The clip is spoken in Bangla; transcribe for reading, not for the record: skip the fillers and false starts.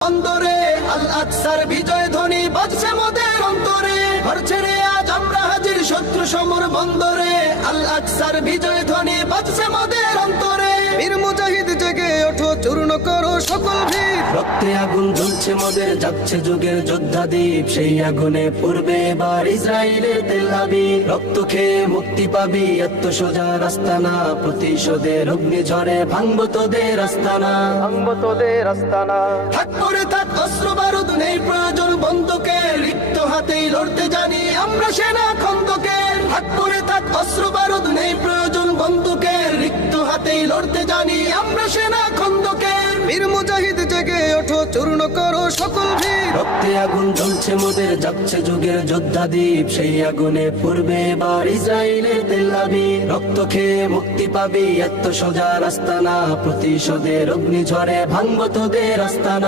অন্তরে আল আকসার বিজয় ধ্বনি বাজছে মোদের অন্তরে, ঘর ছেড়ে আজ আমরা হাজির শত্রু সমর বন্দরে। আল আকসার বিজয় ধ্বনি বাজছে মোদের অন্তরে। বীর মুজাহিদ জেগে ওঠো, চূর্ণ করো সকল ভিড়। রক্তে আগুন জ্বলছে মোদের, যাচ্ছে যুগের যোদ্ধা দ্বীপ। সেই আগুনে পূর্বে এবার ইসরায়েলের তেল আবিব। রক্ত খেয়ে মুক্তি পাবি, এত সোজা রাস্তা না। প্রতিশোধের অগ্নি ঝরে ভাঙবো তোদের আস্তানা, ভাঙবো তোদের আস্তানা। থাক করে থাক অস্ত্র বারুদ, নেই প্রয়োজন বন্দুকের। রিক্ত হাতেই লড়তে জানি আমরা সেনা খন্দকের। থাক করে থাক অস্ত্র বারুদ, নেই প্রয়োজন বন্দুকের। রিক্ত হাতেই লড়তে জানি আমরা সেনা খন্দকের। বীর মুজাহিদ জেগে ওঠো, চূর্ণ করো সকল ভিড়। রক্তে আগুন জ্বলছে মোদের, যাচ্ছে যুগের যোদ্ধা দ্বীপ। সেই আগুনে পূর্বে এবার ইসরায়েলের তেল আবিব। রক্ত খেয়ে মুক্তি পাবি, এত সোজা রাস্তা না। প্রতিশোধের অগ্নি ঝরে ভাঙবো তোদের আস্তানা।